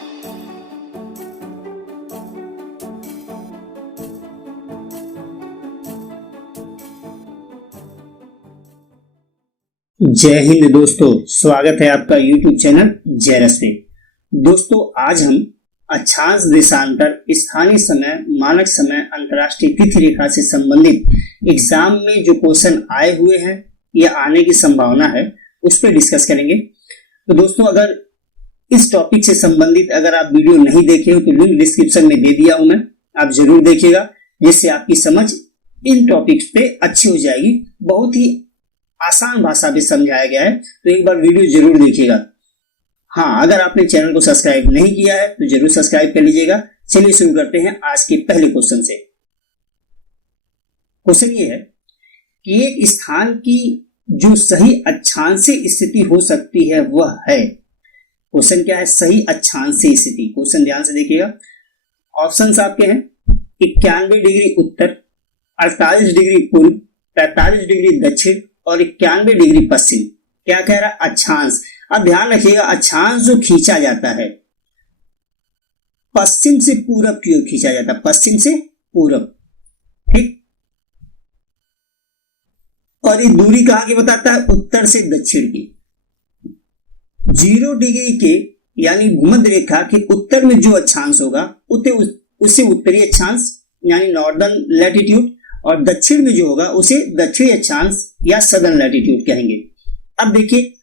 जय हिंद दोस्तों, स्वागत है आपका YouTube चैनल जयरस पे। दोस्तों, आज हम अक्षांश देशांतर, स्थानीय समय, मानक समय, अंतर्राष्ट्रीय तिथि रेखा से संबंधित एग्जाम में जो क्वेश्चन आए हुए हैं या आने की संभावना है उस पर डिस्कस करेंगे। तो दोस्तों, अगर इस टॉपिक से संबंधित अगर आप वीडियो नहीं देखे हो तो लिंक डिस्क्रिप्शन में दे दिया हूं मैं, आप जरूर देखिएगा, जिससे आपकी समझ इन टॉपिक्स पे अच्छी हो जाएगी। बहुत ही आसान भाषा में समझाया गया है, तो एक बार वीडियो जरूर देखिएगा। हाँ, अगर आपने चैनल को सब्सक्राइब नहीं किया है तो जरूर सब्सक्राइब कर लीजिएगा। चलिए शुरू करते हैं आज के पहले क्वेश्चन से। क्वेश्चन ये है कि एक स्थान की जो सही अक्षांशीय स्थिति हो सकती है वह है। क्वेश्चन क्या है? सही अक्षांशीय स्थिति। क्वेश्चन ध्यान से देखिएगा। ऑप्शंस आपके हैं 91 डिग्री उत्तर, 48 डिग्री पूर्व, 45 डिग्री दक्षिण और 91 डिग्री पश्चिम। क्या कह रहा है? अक्षांश। अब ध्यान रखिएगा, अक्षांश जो खींचा जाता है पश्चिम से पूरब की ओर खींचा जाता है, पश्चिम से पूरब, ठीक। और ये दूरी कहां की बताता है? उत्तर से दक्षिण की। 0 डिग्री के यानी भूमध्य रेखा के उत्तर में जो अक्षांश होगा उसे उत्तरी अक्षांश यानी नॉर्दर्न लैटिट्यूड, और दक्षिण में जो होगा उसे दक्षिणी अक्षांश या सदर्न लैटिट्यूड कहेंगे। अब देखिए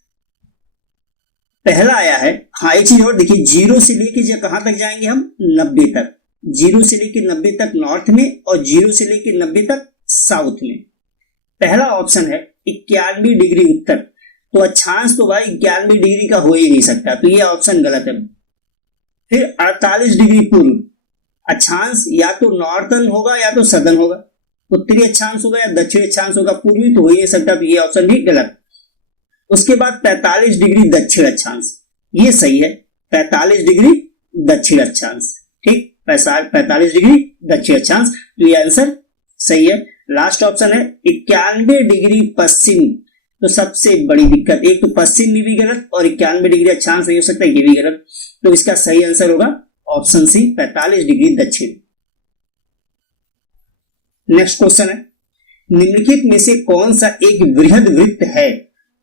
पहला आया है। हाँ, एक चीज और देखिए, 0 से लेके कहां तक जाएंगे हम? 90 तक। 0 से लेके 90 तक नॉर्थ में और 0 से लेके 90 तक साउथ में। पहला ऑप्शन है 91 डिग्री उत्तर, तो अक्षांश तो भाई 91 डिग्री का हो ही नहीं सकता, तो ये ऑप्शन गलत है। फिर 48 डिग्री पूर्व, अक्षांश या तो नॉर्थर्न होगा या तो सदर्न होगा, उत्तरी अक्षांश होगा या दक्षिणी अक्षांश होगा, पूर्वी तो हो ही नहीं सकता, तो ये ऑप्शन भी गलत। उसके बाद 45 डिग्री दक्षिण अक्षांश, ये सही है। 45 डिग्री दक्षिण अक्षांश, ठीक, 45 डिग्री दक्षिण अक्षांश, तो ये आंसर सही है। लास्ट ऑप्शन है 91 डिग्री पश्चिम, तो सबसे बड़ी दिक्कत, एक तो पश्चिम में भी गलत और 91 डिग्री अक्षांश नहीं हो सकता, ये भी गलत, तो इसका सही आंसर होगा ऑप्शन सी, 45 डिग्री दक्षिण। नेक्स्ट क्वेश्चन है, निम्नलिखित में से कौन सा एक वृहद वृत्त है?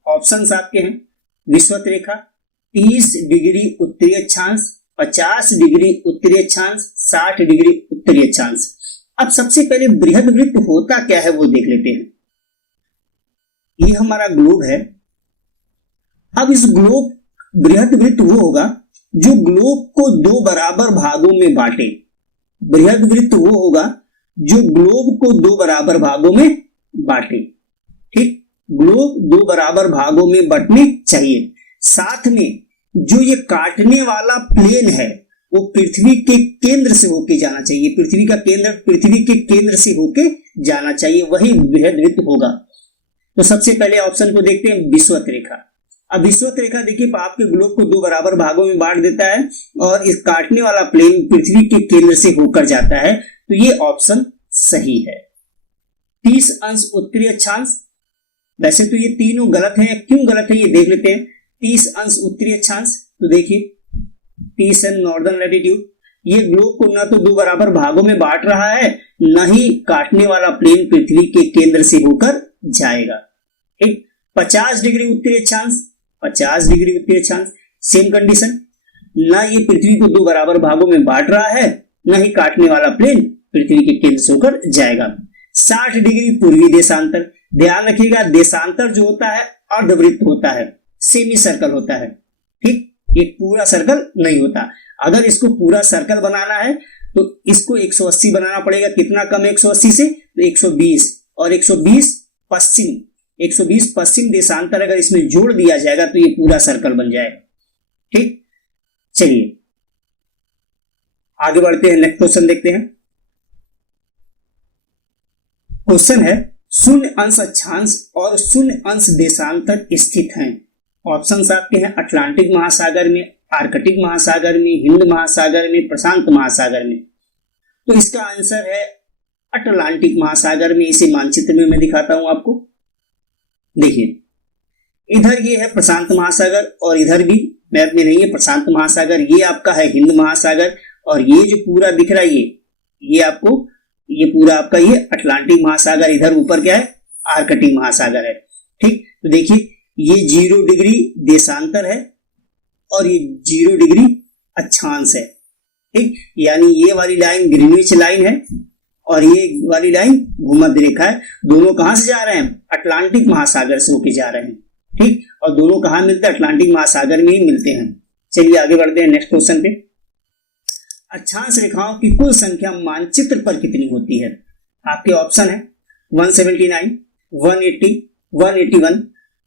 ऑप्शंस आपके हैं विषुवत रेखा, 30 डिग्री उत्तरी अक्षांश, 50 डिग्री उत्तरी अक्षांश, 60 डिग्री उत्तरी अक्षांश। अब सबसे पहले वृहद वृत्त होता क्या है वो देख लेते हैं। ये हमारा ग्लोब है। अब इस ग्लोब, वृहद वृत्त वो होगा जो ग्लोब को 2 बराबर भागों में बांटे। वृहद वृत्त वो होगा जो ग्लोब को 2 बराबर भागों में बांटे, ठीक। ग्लोब 2 बराबर भागों में बंटने चाहिए। साथ में जो ये काटने वाला प्लेन है वो पृथ्वी के केंद्र से होके जाना चाहिए। पृथ्वी का केंद्र पृथ्वी के केंद्र से होके जाना चाहिए, वही वृहद वृत्त होगा। तो सबसे पहले ऑप्शन को देखते हैं, विषुवत रेखा। अब विषुवत रेखा देखिए आपके ग्लोब को 2 बराबर भागों में बांट देता है और इस काटने वाला प्लेन पृथ्वी के केंद्र से होकर जाता है, तो ये ऑप्शन सही है। 30 अंश उत्तरी अक्षांश, वैसे तो ये तीनों गलत है, क्यों गलत है ये देख लेते हैं। 30 अंश उत्तरी अक्षांश, तो देखिए 30 अंश नॉर्दर्न लैटिट्यूड, ये ग्लोब को न तो 2 बराबर भागों में बांट रहा है, न ही काटने वाला प्लेन पृथ्वी के केंद्र से होकर जाएगा, ठीक। 50 डिग्री उत्तरी अक्षांश, 50 डिग्री उत्तरी अक्षांश, सेम कंडीशन, न ये पृथ्वी को 2 बराबर भागों में बांट रहा है, न ही काटने वाला प्लेन पृथ्वी के केंद्र से होकर जाएगा। 60 डिग्री पूर्वी देशांतर, ध्यान रखिएगा देशांतर जो होता है अर्धवृत्त होता है, सेमी सर्कल होता है, ठीक, ये पूरा सर्कल नहीं होता। अगर इसको पूरा सर्कल बनाना है तो इसको 180 बनाना पड़ेगा। कितना कम है 180 से? तो 120, और 120 पश्चिम, 120 पश्चिम देशांतर अगर इसमें जोड़ दिया जाएगा तो ये पूरा सर्कल बन जाएगा, ठीक। चलिए आगे बढ़ते हैं, नेक्स्ट क्वेश्चन देखते हैं। क्वेश्चन है, 0 अंश अक्षांश और 0 अंश देशांतर स्थित हैं। ऑप्शंस आपके हैं अटलांटिक महासागर में, आर्कटिक महासागर में, हिंद महासागर में, प्रशांत महासागर में। तो इसका आंसर है अटलांटिक महासागर में। इसे मानचित्र में मैं दिखाता हूं आपको। देखिए इधर ये है प्रशांत महासागर और इधर भी मैप में नहीं है प्रशांत महासागर, ये आपका है हिंद महासागर, और ये जो पूरा दिख रहा है ये आपको ये पूरा आपका ये अटलांटिक महासागर, इधर ऊपर क्या है आर्कटिक महासागर है। ठीक, तो देखिए ये 0 डिग्री देशांतर है और ये 0 डिग्री अक्षांश है। ठीक, यानी ये वाली लाइन ग्रीनविच लाइन है और ये वाली लाइन भूमध्य रेखा है। दोनों कहां से जा रहे हैं, अटलांटिक महासागर से होके जा रहे हैं। ठीक, और दोनों कहां मिलते हैं, अटलांटिक महासागर में ही मिलते हैं। चलिए आगे बढ़ते हैं नेक्स्ट क्वेश्चन पे। अक्षांश रेखाओं की कुल संख्या मानचित्र पर कितनी होती है? आपके ऑप्शन है 179, 180, 181,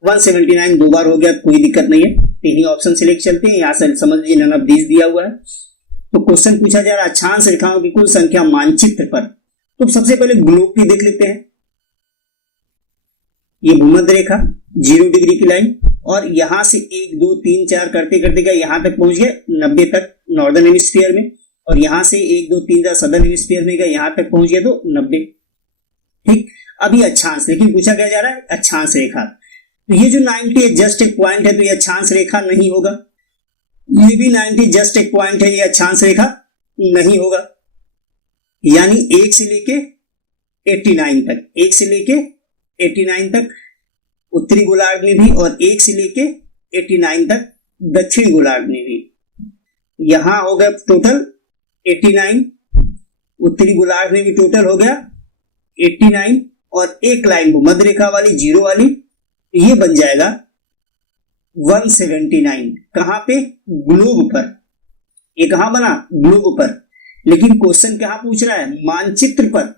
179 दो बार हो गया, कोई दिक्कत नहीं है, तीन ही ऑप्शन सिलेक्ट चलते हैं। यहां से समझ लीजिए नन ऑफ दिस दिया हुआ है। तो क्वेश्चन पूछा जा रहा है अक्षांश रेखाओं की कुल संख्या मानचित्र पर। तो सबसे पहले ग्लोब की देख लेते हैं। ये भूमध्य रेखा 0 डिग्री की लाइन, और यहां से 1 2 3 4 करते करते गए यहां तक पहुंच गए 90 तक नॉर्दर्न हेमिस्फीयर में, और यहां से 1 2 3 4 सदर्न हेमिस्फीयर में गए यहां तक पहुंच गए तो 90। ठीक, अभी अक्षांश, लेकिन पूछा क्या जा रहा है अक्षांश रेखा। तो ये जो 90 जस्ट एक पॉइंट है तो ये अक्षांश रेखा नहीं होगा। ये भी 90 जस्ट एक पॉइंट है, ये अक्षांश रेखा नहीं होगा। यानी 1 से लेके 89 तक, 1 से लेके 89 तक उत्तरी गोलार्ध में भी, और 1 से लेके 89 तक दक्षिणी गोलार्ध में भी। यहां हो गया टोटल 89, उत्तरी गोलार्ध में भी टोटल हो गया 89, और एक लाइन भूमध्य रेखा वाली 0 वाली, ये बन जाएगा 179। कहां पे, ग्लोब पर। ये कहां बना, ग्लोब पर। लेकिन क्वेश्चन कहां पूछ रहा है, मानचित्र पर।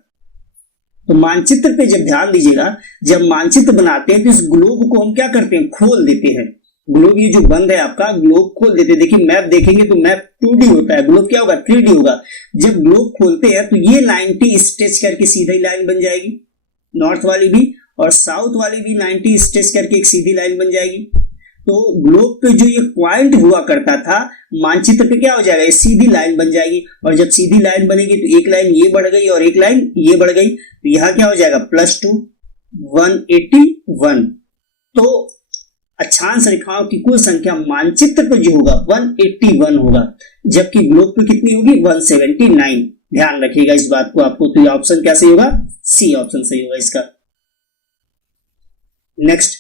तो मानचित्र पे जब ध्यान दीजिएगा, जब मानचित्र बनाते हैं तो इस ग्लोब को हम क्या करते हैं, खोल देते हैं। ग्लोब ये जो बंद है आपका, ग्लोब खोल देते हैं। देखिए मैप देखेंगे तो मैप 2D होता है, ग्लोब क्या होगा 3D होगा। जब ग्लोब खोलते हैं तो ये 90 स्ट्रेच करके सीधी लाइन बन जाएगी, नॉर्थ वाली भी और साउथ वाली भी 90 स्ट्रेच करके एक सीधी लाइन बन जाएगी। तो ग्लोब पे जो ये पॉइंट हुआ करता था, मानचित्र पे क्या हो जाएगा, ये सीधी लाइन बन जाएगी। और जब सीधी लाइन बनेगी तो एक लाइन ये बढ़ गई और एक लाइन ये बढ़ गई, तो यहां क्या हो जाएगा +2 181। तो अक्षांश रेखाओं की कुल संख्या मानचित्र पर जो होगा 181 होगा, जबकि ग्लोब पे कितनी होगी 179। ध्यान रखिएगा इस बात को आपको। तो ये ऑप्शन क्या सही होगा, सी ऑप्शन सही होगा इसका। नेक्स्ट,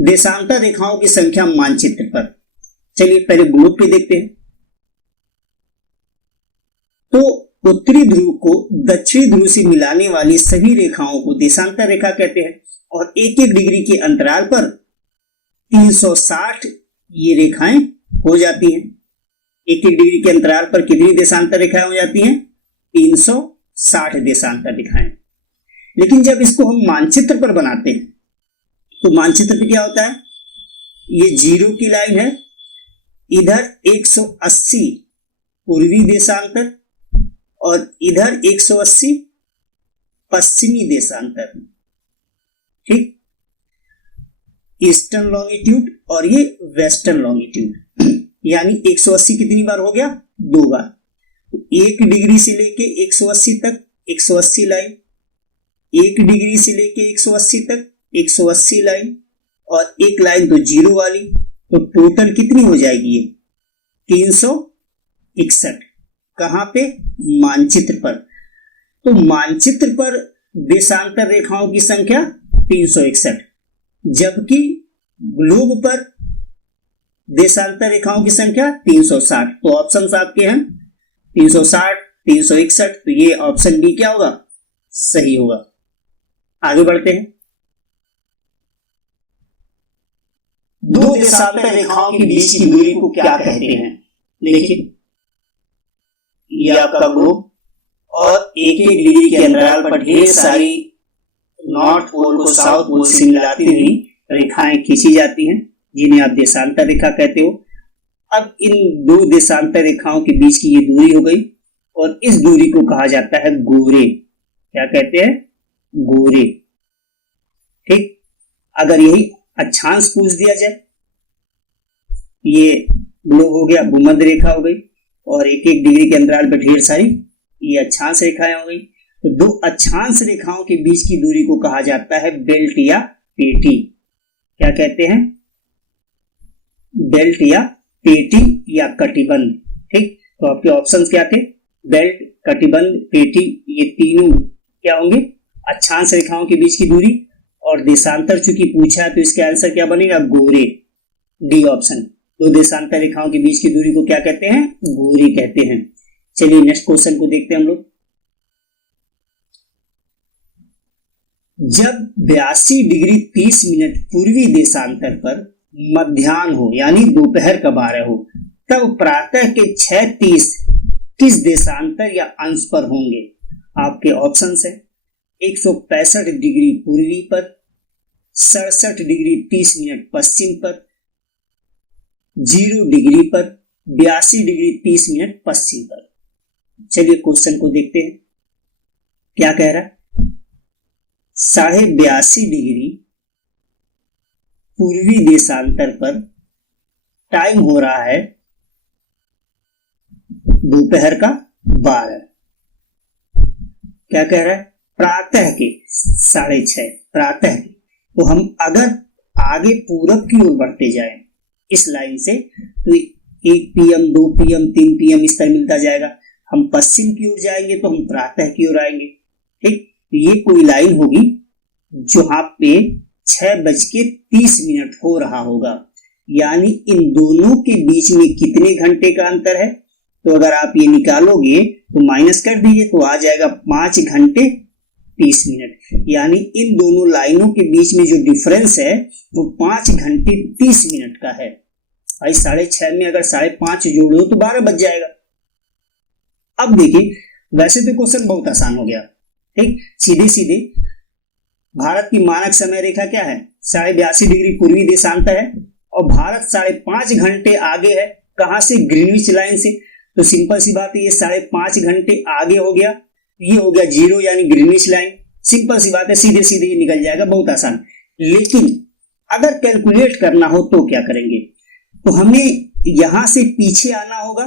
देशांतर रेखाओं की संख्या मानचित्र पर। चलिए पहले ग्लोब पे देखते हैं। तो उत्तरी ध्रुव को दक्षिणी ध्रुव से मिलाने वाली सभी रेखाओं को देशांतर रेखा कहते हैं, और 1-1 डिग्री के अंतराल पर 360 ये रेखाएं हो जाती हैं। 1-1 डिग्री के अंतराल पर कितनी देशांतर रेखाएं हो जाती हैं, 360 देशांतर रेखाएं। लेकिन जब इसको हम मानचित्र पर बनाते हैं तो मानचित्र पे क्या होता है, ये 0 की लाइन है, इधर 180 पूर्वी देशांतर और इधर 180 पश्चिमी देशांतर। ठीक, ईस्टर्न लॉन्गिट्यूड और ये वेस्टर्न लॉन्गिट्यूड। यानी 180 कितनी बार हो गया, 2 बार। 1 डिग्री से लेके 180 तक 180 लाइन, 1 डिग्री से लेके 180 तक 180 लाइन, और एक लाइन तो 0 वाली। तो टोटल कितनी हो जाएगी ये 361। कहां पे, मानचित्र पर। तो मानचित्र पर देशांतर रेखाओं की संख्या 361, जबकि ग्लोब पर देशांतर रेखाओं की संख्या 360। तो ऑप्शन आपके हैं 360, 361। तो ये ऑप्शन बी क्या होगा, सही होगा। आगे बढ़ते हैं। दो देशांतर रेखाओं के बीच की दूरी को क्या कहते हैं? देखिए ये आपका ग्लोब, और 1-1 डिग्री के अंतराल पर ढेर सारी नॉर्थ पोल को साउथ पोल से मिलाती हुई रेखाएं खींची जाती हैं, जिन्हें आप देशांतर रेखा कहते हो। अब इन दो देशांतर रेखाओं के बीच की ये दूरी हो गई, और इस दूरी को कहा जाता है गोरे। क्या कहते हैं, गोरे। ठीक, अगर यही अक्षांश पूछ दिया जाए, ये ग्लोब हो गया, भूमध्य रेखा हो गई, और 1-1 डिग्री के अंतराल पर ढेर सारी ये अक्षांश रेखाएं हो गई। तो दो अक्षांश रेखाओं के बीच की दूरी को कहा जाता है बेल्ट या पेटी। क्या कहते हैं, बेल्ट या पेटी या कटिबंध। ठीक, तो आपके ऑप्शंस क्या थे? बेल्ट, कटिबंध, पेटी, ये तीनों क्या होंगे? अक्षांश रेखाओं के बीच की दूरी। और देशांतर चूंकि पूछा है तो इसका आंसर क्या बनेगा? गोरे, डी ऑप्शन। तो देशांतर रेखाओं के बीच की दूरी को क्या कहते हैं? गोरे कहते हैं। चलिए नेक्स्ट क्वेश्चन को देखते हैं हम लोग। जब 82 डिग्री 30 मिनट पूर्वी देशांतर पर मध्याह्न हो यानी दोपहर का 12 हो, तब प्रातः के 6:30 किस देशांतर या अंश पर होंगे? आपके ऑप्शंस है 165 डिग्री पूर्वी पर, 67 डिग्री 30 मिनट पश्चिम पर, 0 डिग्री पर, 82 डिग्री 30 मिनट पश्चिम पर। चलिए क्वेश्चन को देखते हैं क्या कह रहा है। 82.5 डिग्री पूर्वी देशांतर पर टाइम हो रहा है दोपहर का 12। क्या कह रहा है? प्रातः के 6:30, प्रातः के। तो हम अगर आगे पूरब की ओर बढ़ते जाएं इस लाइन से तो 1 PM, 2 PM, 3 PM इस तरह मिलता जाएगा। हम पश्चिम की ओर जाएंगे तो हम प्रातः की ओर आएंगे। ठीक, ये कोई लाइन होगी जहां पे 6:30 हो रहा होगा, यानी इन दोनों के बीच में कितने घंटे का अंतर है? तो अगर आप ये निकालोगे तो माइनस कर दीजिए तो आ जाएगा 5 घंटे 30 मिनट। यानी इन दोनों लाइनों के बीच में जो डिफरेंस है वो 5 घंटे 30 मिनट का है। भाई 6:30 में अगर 5:30 जोड़ दो तो 12 बज जाएगा। अब देखिए, वैसे तो क्वेश्चन बहुत आसान हो गया। ठीक, सीधे सीधे भारत की मानक समय रेखा क्या है? 82.5 डिग्री पूर्वी देशांतर है और भारत 5.5 घंटे आगे है। कहां से? ग्रीनविच लाइन से। तो सिंपल सी बात है, ये 5.5 घंटे आगे हो गया, ये हो गया 0 यानी ग्रीनविच लाइन। सिंपल सी बात है, सीधे सीधे ये निकल जाएगा, बहुत आसान। लेकिन अगर कैलकुलेट करना हो तो क्या करेंगे? तो हमें यहां से पीछे आना होगा।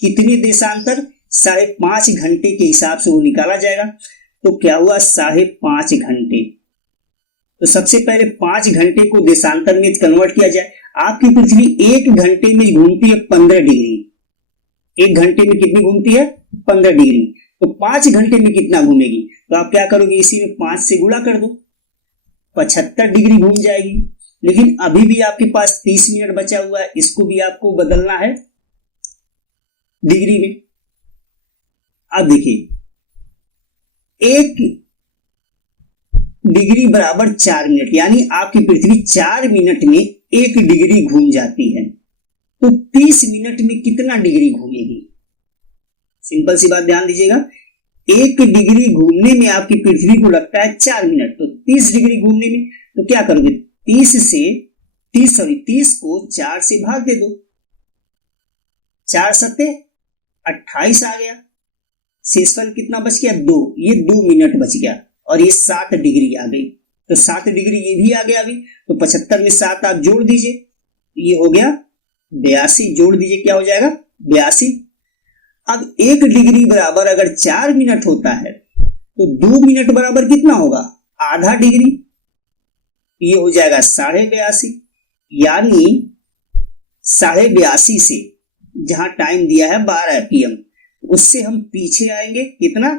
कितने देशांतर? 5.5 घंटे के हिसाब से वो निकाला जाएगा। तो क्या हुआ? 5.5 घंटे। तो सबसे पहले 5 घंटे को देशांतर में कन्वर्ट किया जाए। आपकी पृथ्वी 1 घंटे में घूमती है 15 डिग्री। 1 घंटे में कितनी घूमती है? 15 डिग्री। तो 5 घंटे में कितना घूमेगी? तो आप क्या करोगे? इसी में 5 से गुणा कर दो, 75 डिग्री घूम जाएगी। लेकिन अभी भी आपके पास 30 मिनट बचा हुआ है, इसको भी आपको बदलना है डिग्री में। अब देखिए, 1 डिग्री बराबर 4 मिनट, यानी आपकी पृथ्वी 4 मिनट में 1 डिग्री घूम जाती है। तो 30 मिनट में कितना डिग्री घूमेगी? सिंपल सी बात ध्यान दीजिएगा, 1 डिग्री घूमने में आपकी पृथ्वी को लगता है 4 मिनट। तो 30 डिग्री घूमने में तो क्या करोगे? 30 को 4 से भाग दे दो, 4 सत्ते 28 आ गया। शेषफल कितना बच गया? 2। ये 2 मिनट बच गया और ये 7 डिग्री आ गई। तो 7 डिग्री ये भी आ गया अभी। तो 75 में 7 आप जोड़ दीजिए, ये हो गया 82। जोड़ दीजिए, क्या हो जाएगा? 82। अब 1 डिग्री बराबर अगर 4 मिनट होता है तो 2 मिनट बराबर कितना होगा? आधा डिग्री। ये हो जाएगा 82.5। यानी 82.5 से जहां टाइम दिया है 12 PM, उससे हम पीछे आएंगे कितना?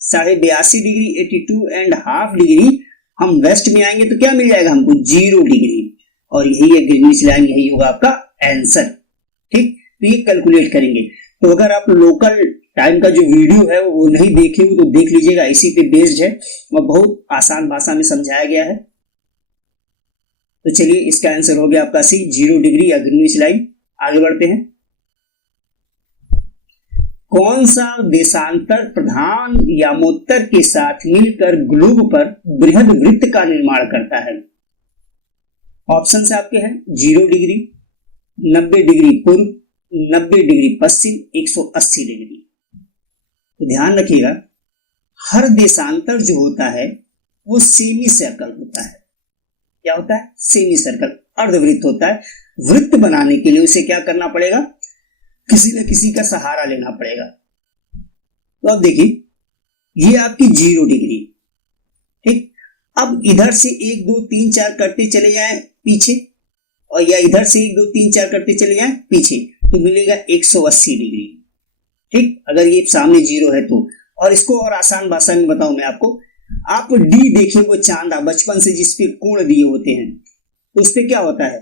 82.5 डिग्री, 82.5 डिग्री हम वेस्ट में आएंगे तो क्या मिल जाएगा हमको? 0 डिग्री। और यही है ग्रीनविच लाइन, यही होगा आपका आंसर। ठीक, तो ये कैलकुलेट करेंगे। तो अगर आप लोकल टाइम का जो वीडियो है वो नहीं देखे हो तो देख लीजिएगा, इसी पे बेस्ड है और बहुत आसान भाषा में समझाया गया है। तो चलिए, इसका आंसर हो गया आपका सी, 0 डिग्री या ग्रीनविच लाइन। आगे बढ़ते हैं। कौन सा देशांतर प्रधान यामोत्तर के साथ मिलकर ग्लोब पर बृहद वृत्त का निर्माण करता है? ऑप्शन से आपके हैं 0 डिग्री, 90 डिग्री पूर्व, 90 डिग्री पश्चिम, 180 डिग्री। तो ध्यान रखिएगा, हर देशांतर जो होता है वो सेमी सर्कल होता है। क्या होता है? सेमी सर्कल, अर्धवृत्त होता है। वृत्त बनाने के लिए उसे क्या करना पड़ेगा? किसी न किसी का सहारा लेना पड़ेगा। तो अब देखिए, ये आपकी 0 डिग्री। ठीक, अब इधर से 1 2 3 4 करते चले जाएं पीछे, और या इधर से 1 2 3 4 करते चले जाएं पीछे, तो मिलेगा 180 डिग्री। ठीक, अगर ये सामने 0 है तो। और इसको और आसान भाषा में बताऊं मैं आपको, आप डी देखे वो चांद बचपन से जिस पे कोण दिए होते हैं, तो उस पे क्या होता है,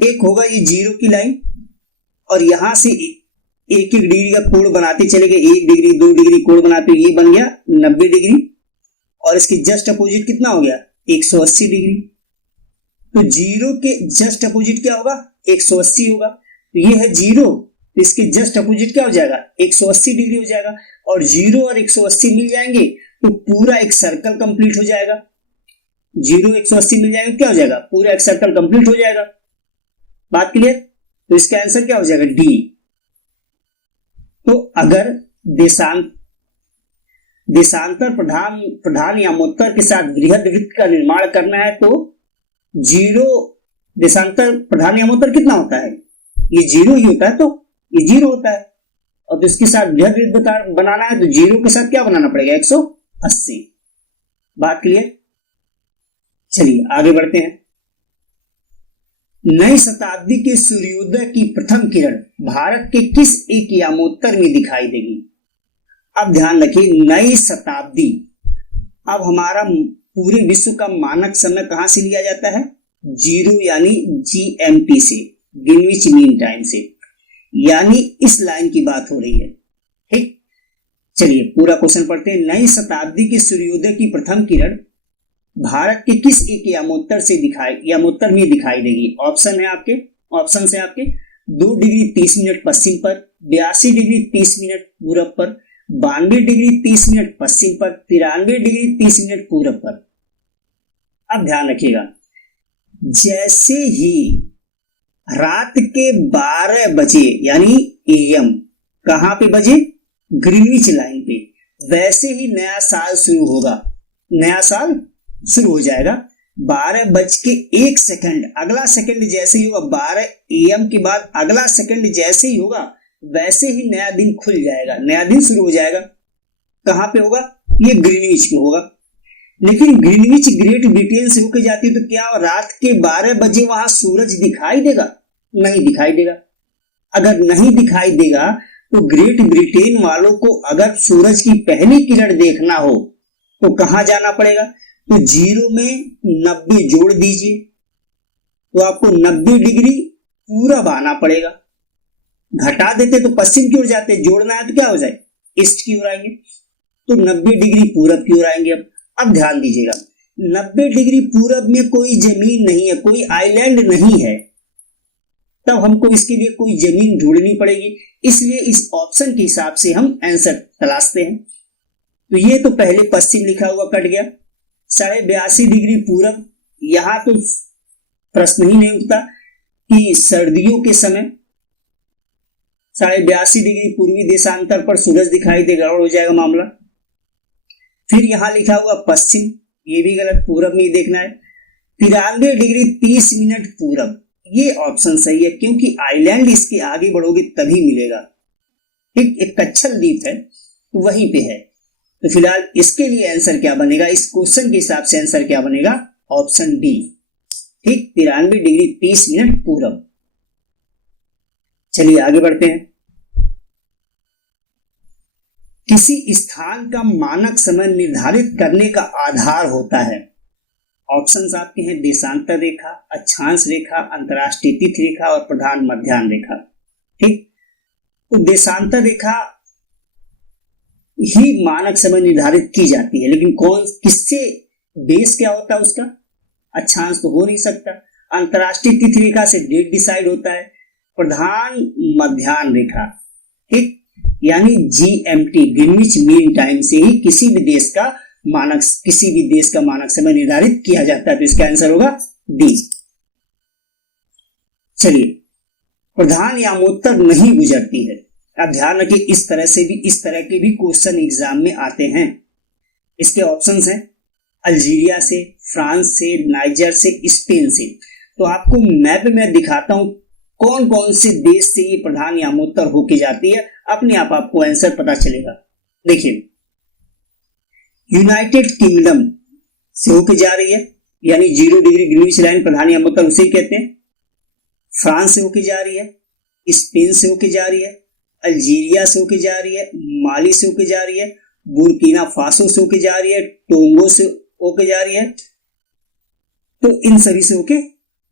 एक होगा ये 0 की लाइन और यहां से एक डिग्री का कोण बनाते चले गए, 1 डिग्री 2 डिग्री कोण बनाते, ये बन गया 90 डिग्री। और इसके जस्ट अपोजिट कितना हो गया, 180 डिग्री। तो 0 के जस्ट अपोजिट क्या होगा, 180 होगा। तो ये है 0, तो इसके जस्ट अपोजिट क्या हो जाएगा, 180 डिग्री हो जाएगा। और 0 और 180 मिल जाएंगे तो पूरा एक सर्कल कंप्लीट हो जाएगा। 0 180 मिल जाएगा, क्या हो जाएगा, पूरा एक सर्कल कंप्लीट हो जाएगा। बात क्लियर। तो इसका आंसर क्या हो जाएगा, डी। तो अगर देशांतर प्रधान यामोत्तर के साथ बृहद वृत्त का निर्माण करना है तो 0 देशांतर प्रधान यामोत्तर कितना होता है, ये 0 ही होता है, तो ये 0 होता है। और तो इसके साथ बृहद वृत्त बनाना है तो 0 के साथ क्या बनाना पड़ेगा, 180। बात क्लियर। चलिए आगे बढ़ते हैं। नई शताब्दी के सूर्योदय की प्रथम किरण भारत के किस एक यामोत्तर में दिखाई देगी। अब ध्यान रखिए, नई शताब्दी, अब हमारा पूरे विश्व का मानक समय कहां से लिया जाता है, 0 यानी GMT से, ग्रीनविच मीन टाइम से, यानी इस लाइन की बात हो रही है। ठीक, चलिए पूरा क्वेश्चन पढ़ते हैं। नई शताब्दी के सूर्योदय की प्रथम किरण भारत के किस एक यामोत्तर में दिखाई देगी। ऑप्शन है आपके, ऑप्शन है आपके 2 डिग्री 30 मिनट पश्चिम पर, 82 डिग्री 30 मिनट पूरब पर, 92 डिग्री 30 मिनट पश्चिम पर, 93 डिग्री 30 मिनट पूरब पर। अब ध्यान रखिएगा, जैसे ही रात के 12 बजे यानी AM, कहां पे बजे, ग्रीनविच लाइन पे, वैसे ही नया साल शुरू होगा, नया साल शुरू हो जाएगा। 12:01, अगला सेकंड जैसे ही होगा, 12 AM के बाद अगला सेकंड जैसे ही होगा वैसे ही नया दिन खुल जाएगा, नया दिन शुरू हो जाएगा। कहां पे होगा, ये ग्रीनविच पे होगा। लेकिन ग्रीनविच ग्रेट ब्रिटेन से होकर जाती है तो क्या रात के 12 बजे वहां सूरज दिखाई देगा, नहीं दिखाई देगा। अगर नहीं दिखाई देगा तो ग्रेट ब्रिटेन वालों को अगर सूरज की पहली किरण देखना हो तो कहां जाना पड़ेगा, तो 0 में 90 जोड़ दीजिए, तो आपको 90 डिग्री पूरब आना पड़ेगा। घटा देते तो पश्चिम की ओर जाते, जोड़ना है तो क्या हो जाए, ईस्ट की ओर आएंगे, तो 90 डिग्री पूरब की ओर आएंगे। अब ध्यान दीजिएगा, 90 डिग्री पूरब में कोई जमीन नहीं है, कोई आइलैंड नहीं है, तब हमको इसके लिए कोई जमीन ढूंढनी पड़ेगी। इसलिए इस ऑप्शन के हिसाब से हम आंसर तलाशते हैं। तो ये तो पहले पश्चिम लिखा हुआ कट गया, 82.5 डिग्री पूरब, यहां तो प्रश्न ही नहीं उठता कि सर्दियों के समय 82.5 डिग्री पूर्वी देशांतर पर सूरज दिखाई देगा, और हो जाएगा मामला। फिर यहां लिखा हुआ पश्चिम, ये भी गलत, पूरब में ही देखना है। 93 डिग्री 30 मिनट पूरब, ये ऑप्शन सही है क्योंकि आइलैंड इसके आगे बढ़ोगे तभी मिलेगा। एक कच्छल द्वीप है वहीं पे है। तो फिलहाल इसके लिए आंसर क्या बनेगा, इस क्वेश्चन के हिसाब से आंसर क्या बनेगा, ऑप्शन डी। ठीक, 93 डिग्री 30 मिनट पूरब। चलिए आगे बढ़ते हैं। किसी स्थान का मानक समय निर्धारित करने का आधार होता है। ऑप्शंस आपके हैं देशांतर रेखा, अक्षांश रेखा, अंतरराष्ट्रीय तिथि रेखा और प्रधान मध्याह्न रेखा। ठीक, तो देशांतर रेखा ही मानक समय निर्धारित की जाती है, लेकिन कौन किससे बेस क्या होता है उसका, अक्षांश तो हो नहीं सकता। अंतरराष्ट्रीय तिथि रेखा से डेट डिसाइड होता है। प्रधान मध्याह्न रेखा, ठीक, यानी GMT ग्रीनविच मीन टाइम से ही किसी भी देश का मानक समय निर्धारित किया जाता है। तो इसका आंसर होगा डी। चलिए, प्रधान यामोत्तर नहीं गुजरती है। अब ध्यान रखिए, इस तरह के भी क्वेश्चन एग्जाम में आते हैं। इसके ऑप्शंस हैं अल्जीरिया से, फ्रांस से, नाइजर से, स्पेन से। तो आपको मैप में दिखाता हूं कौन कौन से देश से ये प्रधान यामोत्तर होके जाती है, अपने आप आपको आंसर पता चलेगा। देखिए, यूनाइटेड किंगडम से होके जा रही है, यानी 0 डिग्री ग्रीनविच लाइन प्रधान यामोत्तर उसे कहते हैं। फ्रांस से होके जा रही है, स्पेन से होके जा रही है, अल्जीरिया से होके जा रही है, माली से होके जा रही है, बुर्किना फासो से होके जा रही है, टोंगो से होके जा रही है, तो इन सभी से होके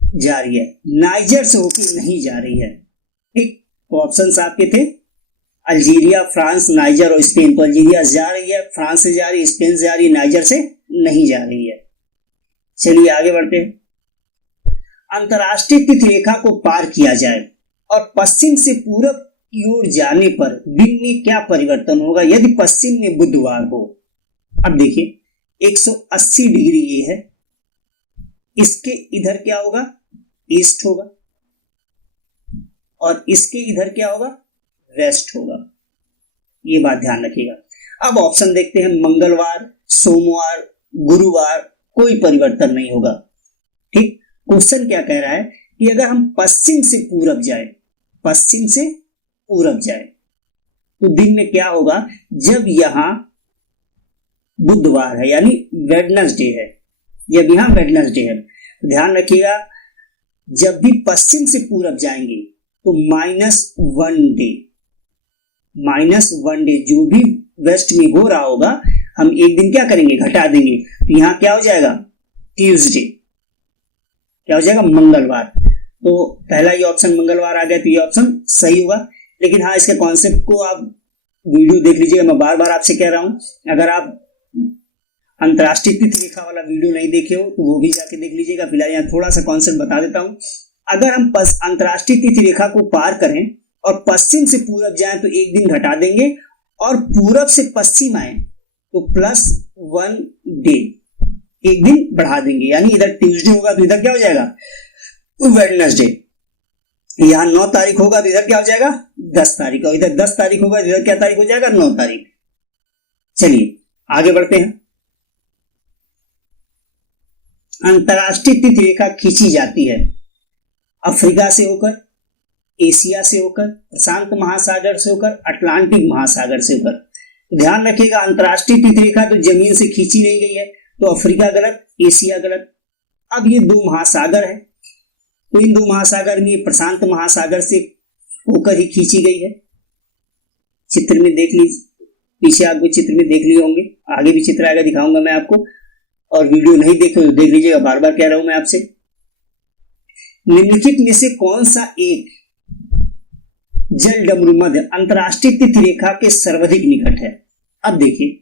जा रही है, नाइजर से होके नहीं जा रही है। ठीक, तो ऑप्शंस आपके थे अल्जीरिया, फ्रांस, नाइजर और स्पेन। तो अल्जीरिया से जा रही है, फ्रांस से जा रही है, स्पेन से जा रही है, नाइजर से नहीं जा रही है। चलिए आगे बढ़ते हैं। अंतरराष्ट्रीय तिथि रेखा को पार किया जाए और पश्चिम से पूरब की ओर जाने पर दिन में क्या परिवर्तन होगा यदि पश्चिम में बुधवार हो। अब देखिए 180 डिग्री ये है, इसके इधर क्या होगा, ईस्ट होगा, और इसके इधर क्या होगा, वेस्ट होगा। ये बात ध्यान रखिएगा। अब ऑप्शन देखते हैं, मंगलवार, सोमवार, गुरुवार, कोई परिवर्तन नहीं होगा। ठीक, क्वेश्चन क्या कह रहा है कि अगर हम पश्चिम से पूरब जाए, पश्चिम से पूरब जाए तो दिन में क्या होगा, जब यहां बुधवार है यानी वेडनेसडे है, जब यहां वेडनेसडे है, ध्यान रखिएगा जब भी पश्चिम से पूरब जाएंगे तो -1 डे, -1 डे जो भी वेस्ट में हो रहा होगा हम एक दिन क्या करेंगे, घटा देंगे। तो यहां क्या हो जाएगा, ट्यूसडे, क्या हो जाएगा, मंगलवार। तो पहला ये ऑप्शन मंगलवार आ गया, तो ये ऑप्शन सही होगा। लेकिन हाँ, इसके कॉन्सेप्ट को आप वीडियो देख लीजिएगा। मैं बार बार आपसे कह रहा हूं, अगर आप अंतरराष्ट्रीय तिथि रेखा वाला वीडियो नहीं देखे हो तो वो भी जाके देख लीजिएगा। फिलहाल यहाँ थोड़ा सा कॉन्सेप्ट बता देता हूं। अगर हम अंतरराष्ट्रीय तिथि रेखा को पार करें और पश्चिम से पूरब जाएं तो एक दिन घटा देंगे, और पूरब से पश्चिम आए तो +1 डे, एक दिन बढ़ा देंगे। यानी इधर ट्यूसडे होगा तो इधर क्या हो जाएगा, वेडनेसडे। यहां 9 तारीख होगा तो इधर क्या हो जाएगा, 10 तारीख, और इधर 10 तारीख होगा तो इधर क्या तारीख हो जाएगा, 9 तारीख। चलिए आगे बढ़ते हैं। अंतरराष्ट्रीय तिथि रेखा खींची जाती है अफ्रीका से होकर, एशिया से होकर, प्रशांत महासागर से होकर, अटलांटिक महासागर से होकर। ध्यान रखिएगा अंतरराष्ट्रीय तिथि रेखा तो जमीन से खींची नहीं गई है, तो अफ्रीका गलत, एशिया गलत। अब ये 2 महासागर है, तो इन 2 महासागर में प्रशांत महासागर से होकर ही खींची गई है। चित्र में देख लीजिए, पीछे आपको चित्र में देख लिए होंगे, आगे भी चित्र आएगा दिखाऊंगा मैं आपको, और वीडियो नहीं देखे तो देख लीजिएगा, बार बार कह रहा हूं मैं आपसे। निम्नलिखित में से कौन सा एक जलडमरू मध्य अंतरराष्ट्रीय तिथि रेखा के सर्वाधिक निकट है। अब देखिए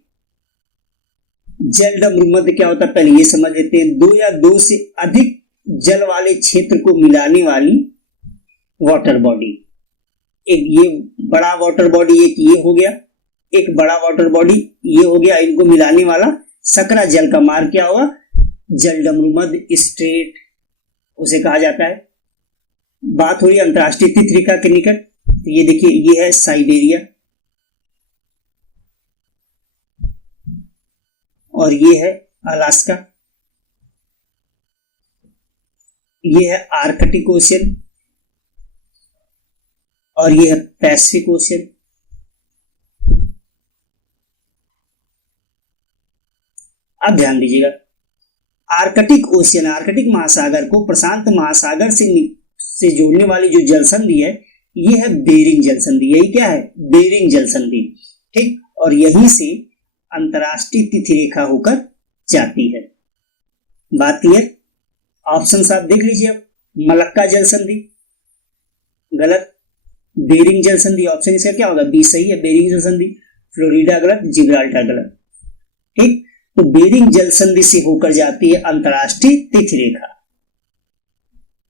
जलडमरू मध्य क्या होता है, पहले ये समझ लेते हैं। 2 या 2 से अधिक जल वाले क्षेत्र को मिलाने वाली वाटर बॉडी। एक ये बड़ा वाटर बॉडी, एक ये हो गया, एक बड़ा वाटर बॉडी ये हो गया, इनको मिलाने वाला सकरा जल का मार्ग क्या होगा, जलडमरू मध्य स्ट्रेट उसे कहा जाता है। बात हो रही है अंतरराष्ट्रीय तिथि रेखा के निकट, तो ये देखिए ये है साइबेरिया और ये है अलास्का, ये है आर्कटिक ओशियन और ये है पैसिफिक ओशियन। अब ध्यान दीजिएगा, आर्कटिक ओशियन, आर्कटिक महासागर को प्रशांत महासागर से जोड़ने वाली जो जल संधि है ये है बेरिंग जल संधि। यही क्या है, बेरिंग जल संधि। ठीक, और यहीं से अंतरराष्ट्रीय तिथि रेखा होकर जाती है। बात क्लियर। ऑप्शन आप देख लीजिए। अब मलक्का जल संधि गलत, बेरिंग जल संधि ऑप्शन इसका क्या होगा, बी सही है, बेरिंग जल संधि। फ्लोरिडा गलत, जिब्राल्टर गलत। ठीक, तो बेरिंग जल संधि से होकर जाती है अंतरराष्ट्रीय तिथि रेखा।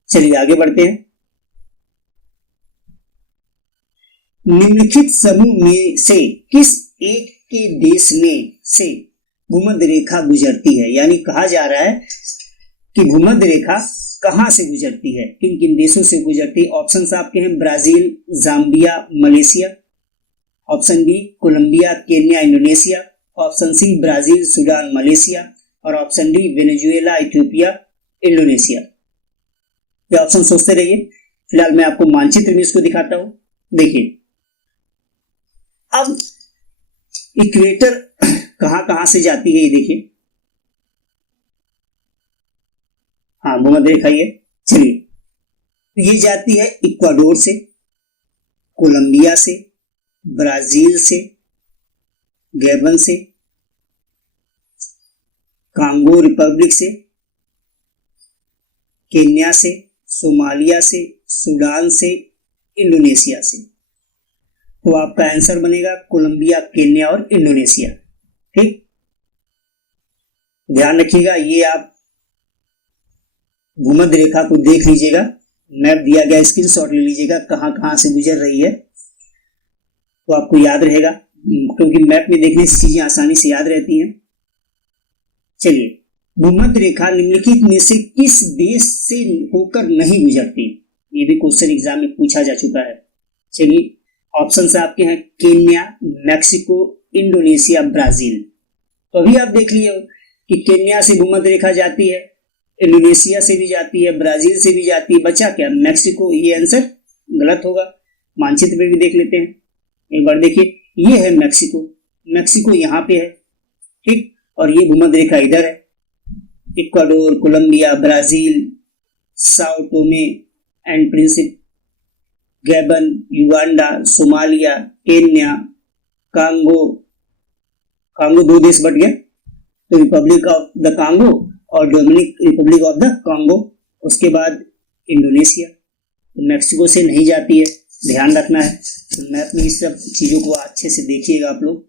चलिए आगे बढ़ते हैं। निम्नलिखित समूह में से किस एक के देश में से भूमध्य रेखा गुजरती है। यानी कहा जा रहा है कि भूमध्य रेखा कहां से गुजरती है, किन किन देशों से गुजरती है। ऑप्शन आपके हैं Brazil, Zambia, Malaysia. Option B Colombia, Kenya, Indonesia. Option C Brazil, Sudan, Malaysia. और option D Venezuela, Ethiopia, Indonesia. ये ऑप्शन सोचते रहिए। फिलहाल मैं आपको मानचित्र में इसको दिखाता हूं। देखिए अब इक्वेटर कहां कहां से जाती है, ये देखिए। हाँ भूमध्य रेखा ये। चलिए ये जाती है इक्वाडोर से, कोलंबिया से, ब्राजील से, गैबन से, कांगो रिपब्लिक से, केन्या से, सोमालिया से, सूडान से, इंडोनेशिया से। तो आपका आंसर बनेगा कोलंबिया, केन्या और इंडोनेशिया। ठीक, ध्यान रखिएगा, ये आप भूमध्य रेखा को देख लीजिएगा, मैप दिया गया स्क्रीनशॉट ले लीजिएगा कहां कहां से गुजर रही है, तो आपको याद रहेगा, क्योंकि मैप में देखने से चीजें आसानी से याद रहती हैं। चलिए, भूमध्य रेखा निम्नलिखित में से किस देश से होकर नहीं गुजरती? ये भी क्वेश्चन एग्जाम में पूछा जा चुका है। चलिए, ऑप्शन आपके हैं केन्या, मैक्सिको, इंडोनेशिया, ब्राजील। तो अभी आप देख लिए कि केन्या से भूमध्य रेखा जाती है, इंडोनेशिया से भी जाती है, ब्राजील से भी जाती है, बचा क्या? मैक्सिको। ये आंसर गलत होगा, मानचित्र पे भी देख लेते हैं एक बार। देखिए, ये है मैक्सिको, मैक्सिको यहाँ पे है, ठीक, और ये भूमध्य रेखा इधर है। Ecuador, Colombia, Brazil, Sao Tome and Principe, Gabon, Uganda, Somalia, Kenya, Congo. Congo दो देश बट गया, तो रिपब्लिक ऑफ द कांगो और डोमिनिक रिपब्लिक ऑफ द कांगो। उसके बाद इंडोनेशिया। तो मैक्सिको से नहीं जाती है, ध्यान रखना है। तो मैप में इस सब चीजों को अच्छे से देखिएगा आप लोग।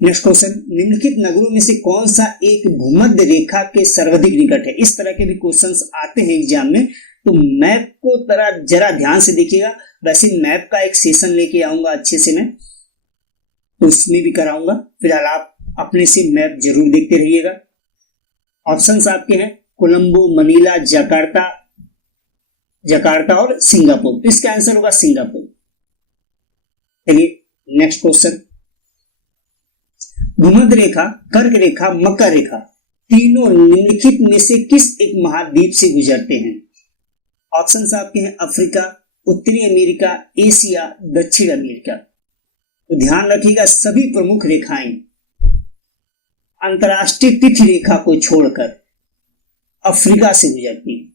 नेक्स्ट क्वेश्चन, निम्नलिखित नगरों में से कौन सा एक भूमध्य रेखा के सर्वाधिक निकट है? इस तरह के भी क्वेश्चंस आते हैं एग्जाम में, तो मैप को जरा ध्यान से देखिएगा। वैसे मैप का एक सेशन लेके आऊंगा अच्छे से मैं, तो उसमें भी कराऊंगा। फिलहाल आप अपने से मैप जरूर देखते रहिएगा। ऑप्शंस आपके हैं कोलंबो, मनीला, जकार्ता और सिंगापुर। तो इसका आंसर होगा सिंगापुर। चलिए, नेक्स्ट क्वेश्चन, भूमध्य रेखा, कर्क रेखा, मकर रेखा तीनों निम्नलिखित में से किस एक महाद्वीप से गुजरते हैं? ऑप्शंस आपके हैं अफ्रीका, उत्तरी अमेरिका, एशिया, दक्षिण अमेरिका। तो ध्यान रखिएगा, सभी प्रमुख रेखाएं अंतरराष्ट्रीय तिथि रेखा को छोड़कर अफ्रीका से गुजरती हैं।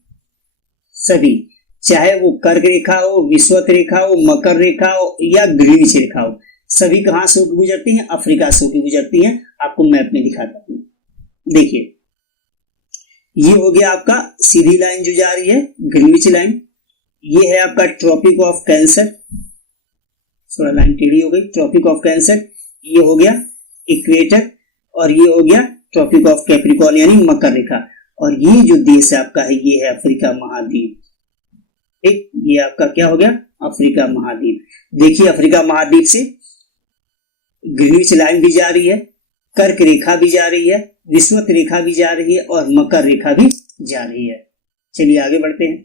सभी, चाहे वो कर्क रेखा हो, विषुवत रेखा हो, मकर रेखा हो या ग्रीनिच रेखा हो, सभी कहां से होकर गुजरती हैं? अफ्रीका से होकर गुजरती हैं। आपको मैप में दिखाता हूं, देखिए, ये हो गया आपका सीधी लाइन जो जा रही है, ग्रीनिच लाइन। ये है आपका ट्रॉपिक ऑफ कैंसर, थोड़ा लाइन टेढ़ी हो गई, ट्रॉपिक ऑफ कैंसर। ये हो गया इक्वेटर, और ये हो गया ट्रॉपिक ऑफ कैप्रिकॉर्न यानी मकर रेखा। और ये जो देश है आपका है, ये है अफ्रीका महाद्वीप। ठीक, ये आपका क्या हो गया? अफ्रीका महाद्वीप। देखिए, अफ्रीका महाद्वीप से ग्रीनिच लाइन भी जा रही है, कर्क रेखा भी जा रही है, विषुवत रेखा भी जा रही है और मकर रेखा भी जा रही है। चलिए आगे बढ़ते हैं।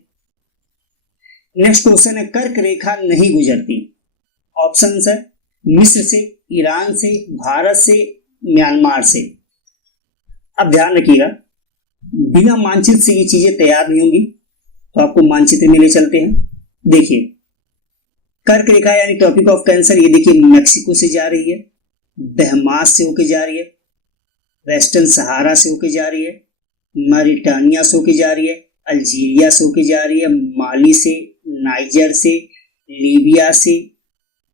नेक्स्ट क्वेश्चन है, कर्क रेखा नहीं गुजरती। ऑप्शन है मिस्र से, ईरान से, भारत से, म्यांमार से। अब ध्यान रखिएगा, बिना मानचित्र से ये चीजें तैयार नहीं होंगी, तो आपको मानचित्र में ले चलते हैं। देखिए, कर्क रेखा यानी ट्रॉपिक ऑफ कैंसर, ये देखिए मैक्सिको से जा रही है, बहमास से होके जा रही है, वेस्टर्न सहारा से होके जा रही है, मॉरिटानिया से होके जा रही है, अल्जीरिया से होके जा रही है, माली से, नाइजर से, लीबिया से,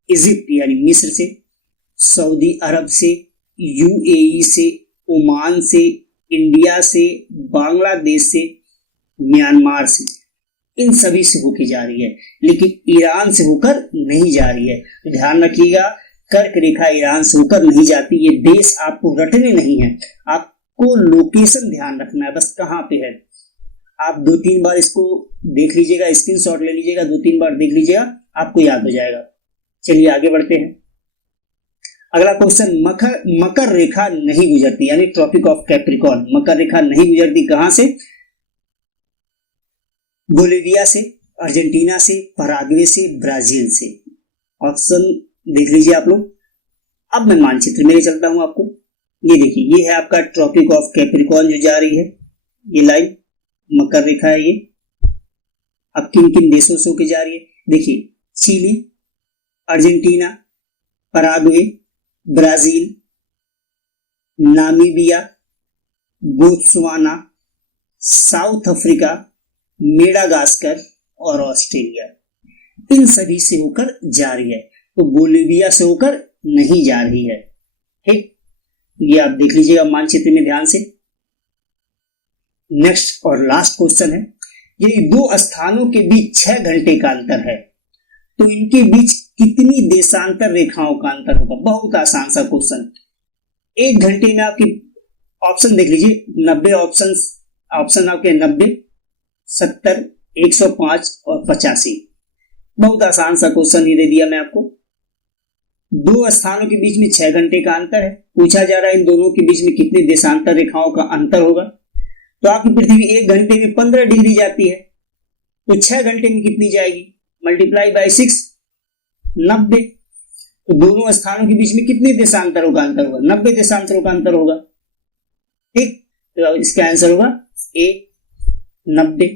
इजिप्ट यानी मिस्र से, सऊदी अरब से, यूएई से, ओमान से, इंडिया से, बांग्लादेश से, म्यांमार से, इन सभी से होके जा रही है, लेकिन ईरान से होकर नहीं जा रही है। तो ध्यान रखिएगा, कर्क रेखा ईरान से होकर नहीं जाती। ये देश आपको रटने नहीं है, आपको लोकेशन ध्यान रखना है, बस कहां पे है। आप 2-3 बार इसको देख लीजिएगा, स्क्रीनशॉट ले लीजिएगा, 2-3 बार देख लीजिएगा, आपको याद हो जाएगा। चलिए आगे बढ़ते हैं। अगला क्वेश्चन, मकर रेखा नहीं गुजरती यानी ट्रॉपिक ऑफ कैप्रिकॉर्न, मकर रेखा नहीं गुजरती कहां से? बोलिविया से, अर्जेंटीना से, पराग्वे से, ब्राजील से। ऑप्शन देख लीजिए आप लोग। अब मैं मानचित्र में ले चलता हूं आपको। ये देखिए, ये है आपका ट्रॉपिक ऑफ कैप्रिकॉर्न जो जा रही है, ये लाइन मकर रेखा है। ये अब किन किन देशों से होकर जा रही है? देखिए, Chile, Argentina, Paraguay, Brazil, Namibia, Botswana, South Africa, Madagascar और ऑस्ट्रेलिया, इन सभी से होकर जा रही है, तो बोलिविया से होकर नहीं जा रही है। ठीक, ये आप देख लीजिएगा मानचित्र में ध्यान से। नेक्स्ट और लास्ट क्वेश्चन है, यदि दो स्थानों के बीच 6 घंटे का अंतर है तो इनके बीच कितनी देशांतर रेखाओं का अंतर होगा। बहुत आसान सा क्वेश्चन। 1 घंटे में आपके ऑप्शन देख लीजिए, 90 ऑप्शन आपके 90, 70, 105 और 85। बहुत आसान सा क्वेश्चन ही दे दिया मैं आपको। दो स्थानों के बीच में 6 घंटे का अंतर है, पूछा जा रहा है इन दोनों के बीच में कितनी देशांतर रेखाओं का अंतर होगा। तो आपकी पृथ्वी 1 घंटे में 15 डिग्री जाती है, तो 6 घंटे में कितनी जाएगी, मल्टीप्लाई बाय 6, 90। तो दोनों स्थानों के बीच में कितने देशांतरों का अंतर होगा, 90 देशांतरों का अंतर होगा। ठीक, तो इसका आंसर होगा ए, 90।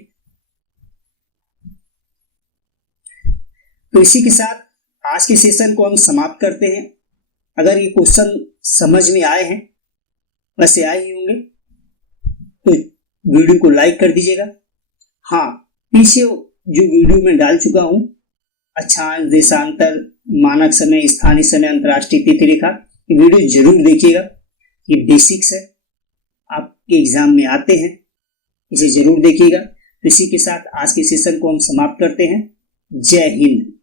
तो इसी के साथ आज के सेशन को हम समाप्त करते हैं। अगर ये क्वेश्चन समझ में आए हैं, वैसे आए ही होंगे, तो वीडियो को लाइक कर दीजिएगा। हाँ, पीछे जो वीडियो में डाल चुका हूं, अक्षांश, देशांतर, मानक समय, स्थानीय समय, अंतरराष्ट्रीय तिथि रेखा, ये वीडियो जरूर देखिएगा। ये बेसिक्स है, आपके एग्जाम में आते हैं, इसे जरूर देखिएगा। तो इसी के साथ आज के सेशन को हम समाप्त करते हैं। जय हिंद।